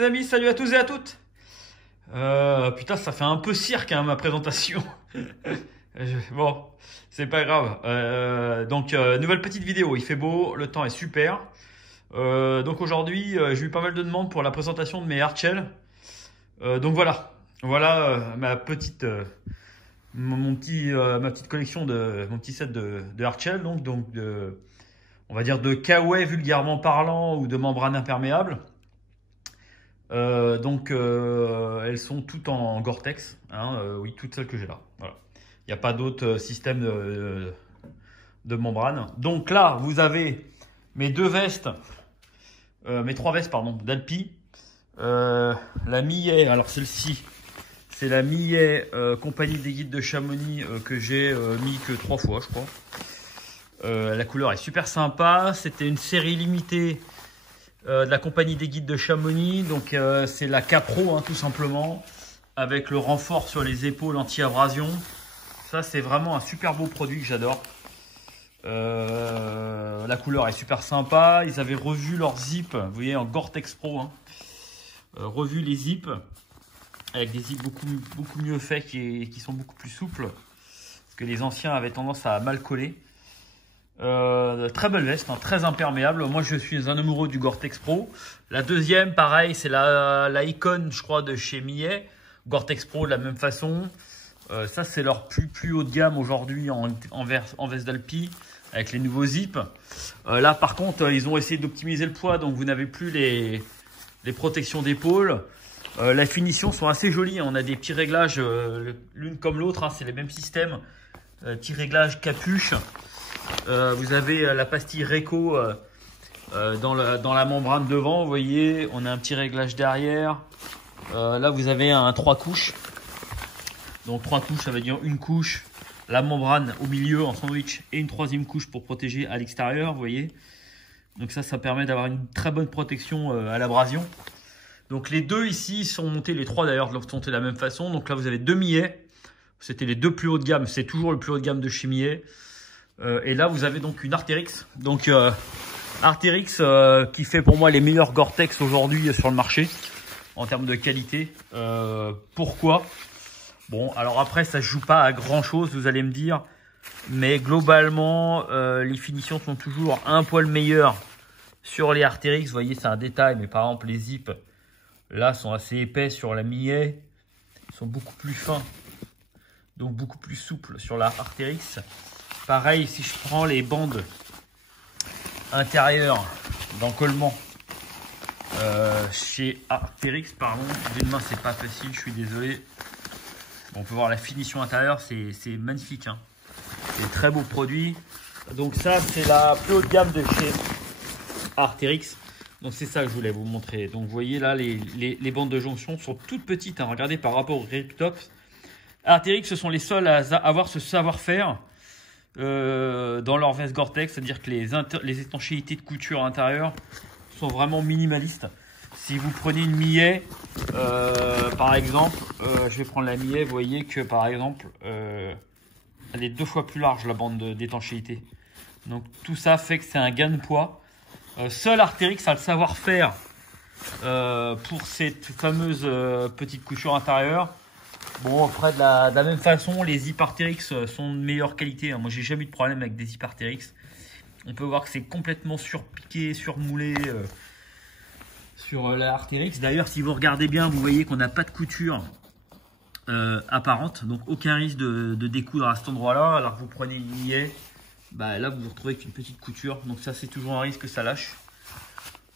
les amis, salut à tous et à toutes. Putain, ça fait un peu cirque hein, ma présentation. Bon, c'est pas grave. Nouvelle petite vidéo, il fait beau, le temps est super. Donc aujourd'hui, j'ai eu pas mal de demandes pour la présentation de mes hard-shell. Donc voilà ma petite collection mon petit set de hard-shell, on va dire de kawaii vulgairement parlant ou de membrane imperméable. Elles sont toutes en Gore-Tex, hein, oui, toutes celles que j'ai là. Voilà. Il n'y a pas d'autre système de membrane. Donc là, vous avez mes trois vestes pardon, d'Alpi. La Millet, alors celle-ci, c'est la Millet Compagnie des Guides de Chamonix que j'ai mis que 3 fois, je crois. La couleur est super sympa. C'était une série limitée de la Compagnie des Guides de Chamonix. Donc c'est la Capro hein, tout simplement, avec le renfort sur les épaules anti-abrasion. Ça c'est vraiment un super beau produit que j'adore. La couleur est super sympa. Ils avaient revu leurs zips, vous voyez, en Gore-Tex Pro hein. Revu les zips avec des zips beaucoup mieux faits qui sont beaucoup plus souples, parce que les anciens avaient tendance à mal coller. Très belle veste, hein, très imperméable. Moi je suis un amoureux du Gore-Tex Pro. La deuxième pareil, c'est la Icon je crois de chez Millet. Gore-Tex Pro de la même façon. Ça c'est leur plus haut de gamme aujourd'hui en veste d'Alpi avec les nouveaux zips. Là par contre ils ont essayé d'optimiser le poids, donc vous n'avez plus les protections d'épaule. Les finitions sont assez jolies, on a des petits réglages l'une comme l'autre hein, c'est les mêmes systèmes. Petits réglages capuche. Vous avez la pastille Reco dans la membrane devant, vous voyez, on a un petit réglage derrière. Là vous avez un 3 couches. Donc 3 couches, ça veut dire une couche, la membrane au milieu en sandwich et une troisième couche pour protéger à l'extérieur, vous voyez. Donc ça permet d'avoir une très bonne protection à l'abrasion. Donc les deux ici sont montés, les trois d'ailleurs sont montés de la même façon. Donc là vous avez deux Millet, c'était les deux plus hauts de gamme, c'est toujours le plus haut de gamme de chez Millet. Et là vous avez donc une Arc'teryx. Donc Arc'teryx qui fait pour moi les meilleurs Gore-Tex aujourd'hui sur le marché en termes de qualité. Pourquoi ? Bon, alors après, ça ne joue pas à grand chose, vous allez me dire. Mais globalement, les finitions sont toujours un poil meilleures sur les Arc'teryx. Vous voyez, c'est un détail, mais par exemple, les zips, là, sont assez épais sur la Millet. Ils sont beaucoup plus fins, donc beaucoup plus souples sur la Arc'teryx. Pareil, si je prends les bandes intérieures d'encollement chez Arc'teryx, pardon, d'une main, c'est pas facile, je suis désolé. On peut voir la finition intérieure, c'est magnifique hein. C'est un très beau produit. Donc ça c'est la plus haute gamme de chez Arc'teryx. Donc c'est ça que je voulais vous montrer. Donc vous voyez là les bandes de jonction sont toutes petites hein. Regardez par rapport au Griptops. Arc'teryx ce sont les seuls à avoir ce savoir-faire dans leur veste Gore-Tex, c'est-à-dire que les étanchéités de couture intérieure sont vraiment minimalistes. Si vous prenez une Millet, par exemple, je vais prendre la Millet, vous voyez que par exemple, elle est 2 fois plus large la bande d'étanchéité. Donc tout ça fait que c'est un gain de poids. Seul Arc'teryx a le savoir-faire pour cette fameuse petite couture intérieure. Bon, après de la même façon, les zips Arc'teryx sont de meilleure qualité. Moi, j'ai jamais eu de problème avec des zips Arc'teryx. On peut voir que c'est complètement surpiqué, surmoulé. Sur la Arc'teryx. D'ailleurs, si vous regardez bien, vous voyez qu'on n'a pas de couture apparente, donc aucun risque de découdre à cet endroit-là. Alors que vous prenez une Millet, bah là vous vous retrouvez avec une petite couture, donc ça c'est toujours un risque que ça lâche.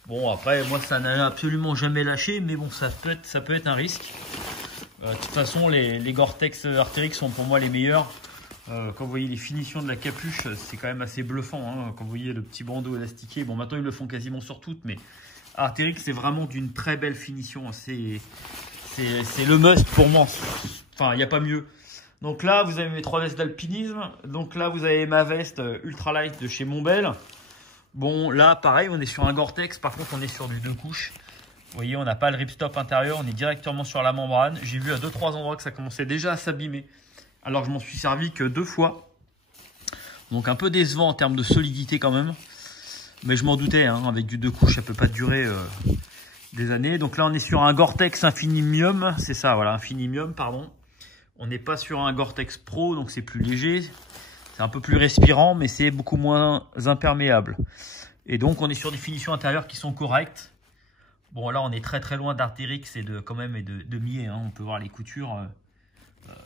Bon après, moi ça n'a absolument jamais lâché, mais bon ça peut être un risque. De toute façon, les Gore-Tex Arc'teryx sont pour moi les meilleurs. Quand vous voyez les finitions de la capuche, c'est quand même assez bluffant. Hein. Quand vous voyez le petit bandeau élastiqué, bon maintenant ils le font quasiment sur toutes, mais Arc'teryx c'est vraiment d'une très belle finition, c'est le must pour moi, enfin il n'y a pas mieux. Donc là vous avez mes 3 vestes d'alpinisme, donc là vous avez ma veste ultralight de chez Montbel. Bon là pareil, on est sur un Gore-Tex, par contre on est sur du 2 couches. Vous voyez, on n'a pas le ripstop intérieur, on est directement sur la membrane. J'ai vu à 2-3 endroits que ça commençait déjà à s'abîmer, alors je m'en suis servi que 2 fois. Donc un peu décevant en termes de solidité quand même. Mais je m'en doutais, hein, avec du 2 couches, ça peut pas durer des années. Donc là, on est sur un Gore-Tex Infinimium. C'est ça, voilà, Infinimium, pardon. On n'est pas sur un Gore-Tex Pro, donc c'est plus léger. C'est un peu plus respirant, mais c'est beaucoup moins imperméable. Et donc, on est sur des finitions intérieures qui sont correctes. Bon, là, on est très très loin d'Arc'teryx et quand même de Millet. Hein. On peut voir les coutures.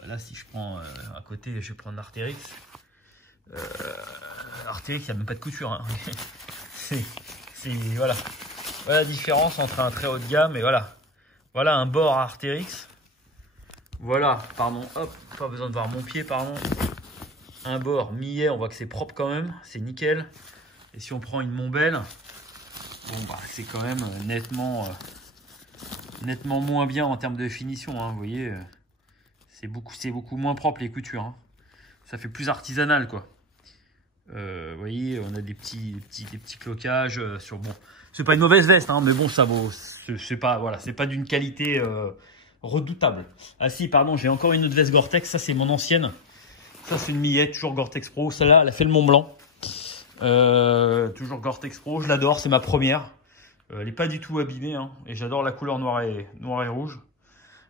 Là, si je prends à côté, je vais prendre Arc'teryx. Arc'teryx, il n'y a même pas de couture. Hein. Voilà. Voilà la différence entre un très haut de gamme et voilà. Voilà un bord Arc'teryx. Voilà, pardon, hop, pas besoin de voir mon pied, pardon. Un bord Millet, on voit que c'est propre quand même, c'est nickel. Et si on prend une Montbel, bon bah c'est quand même nettement moins bien en termes de finition. Hein, vous voyez, c'est beaucoup moins propre les coutures. Hein. Ça fait plus artisanal quoi. Vous voyez, on a des petits cloquages sur bon. C'est pas une mauvaise veste, hein, mais bon ça vaut. C'est pas voilà, c'est pas d'une qualité redoutable. Ah si, pardon, j'ai encore une autre veste Gore-Tex. Ça c'est mon ancienne. Ça c'est une Millet, toujours Gore-Tex Pro. Celle-là, elle a fait le Mont Blanc. Toujours Gore-Tex Pro, je l'adore, c'est ma première. Elle n'est pas du tout abîmée, hein, et j'adore la couleur noir et rouge.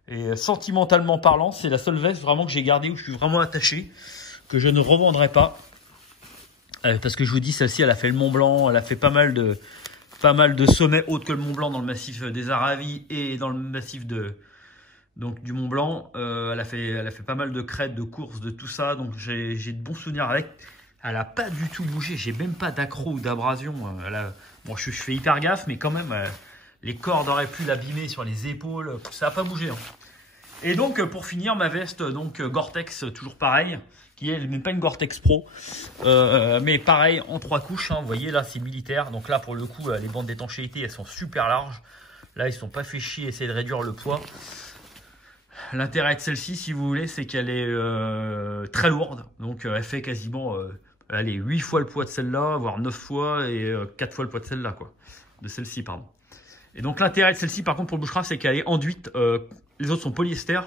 Et sentimentalement parlant, c'est la seule veste vraiment que j'ai gardée, où je suis vraiment attaché, que je ne revendrai pas. Parce que je vous dis, celle-ci, elle a fait le Mont Blanc, elle a fait pas mal de sommets autres que le Mont Blanc dans le massif des Aravis et dans le massif du Mont Blanc. Elle a fait pas mal de crêtes, de courses, de tout ça, donc j'ai de bons souvenirs avec. Elle n'a pas du tout bougé, j'ai même pas d'accro ou d'abrasion. Bon, je fais hyper gaffe, mais quand même, les cordes auraient pu l'abîmer sur les épaules, ça n'a pas bougé. Hein. Et donc, pour finir, ma veste, donc Gore-Tex, toujours pareil, qui est même pas une Gore-Tex Pro, mais pareil, en 3 couches. Hein, vous voyez, là, c'est militaire. Donc là, pour le coup, les bandes d'étanchéité, elles sont super larges. Là, ils ne sont pas fait chier, essayer de réduire le poids. L'intérêt de celle-ci, si vous voulez, c'est qu'elle est très lourde. Donc, elle fait quasiment... allez, 8 fois le poids de celle-là, voire 9 fois et 4 fois le poids de celle-là, quoi. De celle-ci, pardon. Et donc, l'intérêt de celle-ci, par contre, pour le Bushcraft, c'est qu'elle est enduite. Les autres sont polyester.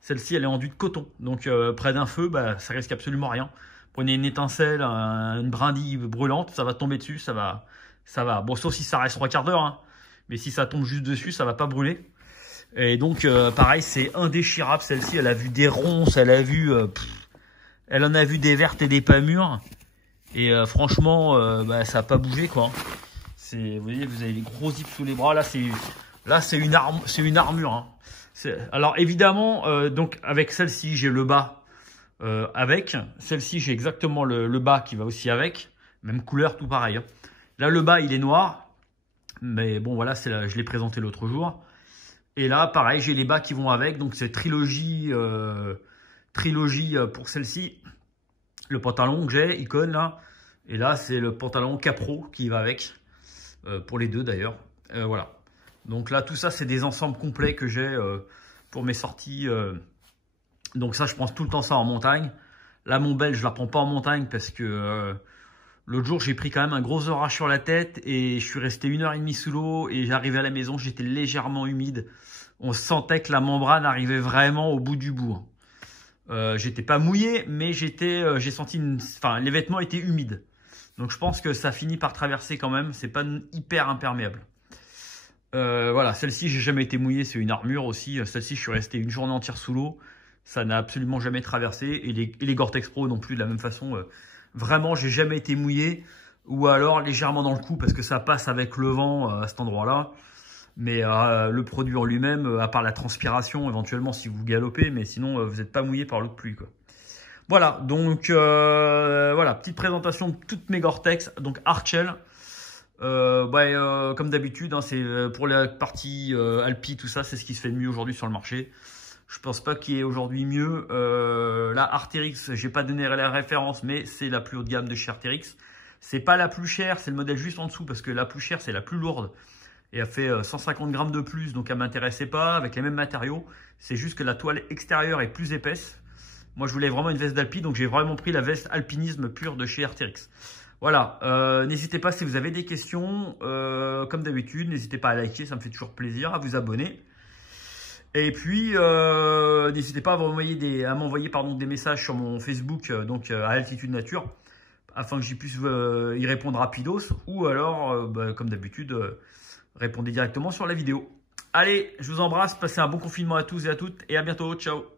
Celle-ci, elle est enduite coton. Donc, près d'un feu, bah, ça risque absolument rien. Prenez une étincelle, une brindille brûlante, ça va tomber dessus, ça va. Bon, sauf si ça reste 3 quarts d'heure, hein. Mais si ça tombe juste dessus, ça va pas brûler. Et donc, pareil, c'est indéchirable. Celle-ci, elle a vu des ronces, elle en a vu des vertes et des pas mûres. Et franchement, bah, ça n'a pas bougé, quoi. Vous voyez, vous avez les gros zips sous les bras. Là, c'est une armure. Hein. Alors, évidemment, donc avec celle-ci, j'ai le bas avec. Celle-ci, j'ai exactement le bas qui va aussi avec. Même couleur, tout pareil. Hein. Là, le bas, il est noir. Mais bon, voilà, je l'ai présenté l'autre jour. Et là, pareil, j'ai les bas qui vont avec. Donc, c'est trilogie pour celle-ci. Le pantalon que j'ai, Icon, là. Et là, c'est le pantalon Capro qui va avec. Pour les deux, d'ailleurs. Voilà. Donc là, tout ça, c'est des ensembles complets que j'ai pour mes sorties. Donc ça, je prends tout le temps ça en montagne. Là, mon Montbel, je la prends pas en montagne parce que l'autre jour, j'ai pris quand même un gros orage sur la tête et je suis resté 1h30 sous l'eau et j'arrivais à la maison, j'étais légèrement humide. On sentait que la membrane arrivait vraiment au bout du bout. J'étais pas mouillé, mais j'ai senti les vêtements étaient humides. Donc je pense que ça finit par traverser quand même. C'est pas hyper imperméable. Voilà, celle-ci, j'ai jamais été mouillé. C'est une armure aussi. Celle-ci, je suis resté une journée entière sous l'eau. Ça n'a absolument jamais traversé. Et les Gore-Tex Pro non plus de la même façon. Vraiment, j'ai jamais été mouillé. Ou alors légèrement dans le cou parce que ça passe avec le vent à cet endroit-là. Mais le produit en lui-même, à part la transpiration, éventuellement si vous galopez, mais sinon vous n'êtes pas mouillé par l'eau de pluie, quoi. Voilà, donc voilà, petite présentation de toutes mes Gore-Tex, donc Hardshell. Comme d'habitude, hein, c'est pour la partie Alpi, tout ça, c'est ce qui se fait de mieux aujourd'hui sur le marché. Je pense pas qu'il y ait aujourd'hui mieux. Là, Arc'teryx, j'ai pas donné la référence, mais c'est la plus haut de gamme de chez Arc'teryx. C'est pas la plus chère, c'est le modèle juste en dessous, parce que la plus chère, c'est la plus lourde. Et elle fait 150 grammes de plus, donc elle ne m'intéressait pas, avec les mêmes matériaux. C'est juste que la toile extérieure est plus épaisse. Moi, je voulais vraiment une veste d'alpi, donc j'ai vraiment pris la veste alpinisme pure de chez Arc'teryx. Voilà, n'hésitez pas si vous avez des questions, comme d'habitude, n'hésitez pas à liker, ça me fait toujours plaisir, à vous abonner. Et puis, n'hésitez pas à m'envoyer des messages sur mon Facebook, donc à Altitude Nature. afin que j'y puisse y répondre rapidos ou alors, comme d'habitude, répondez directement sur la vidéo. Allez, je vous embrasse, passez un bon confinement à tous et à toutes et à bientôt. Ciao.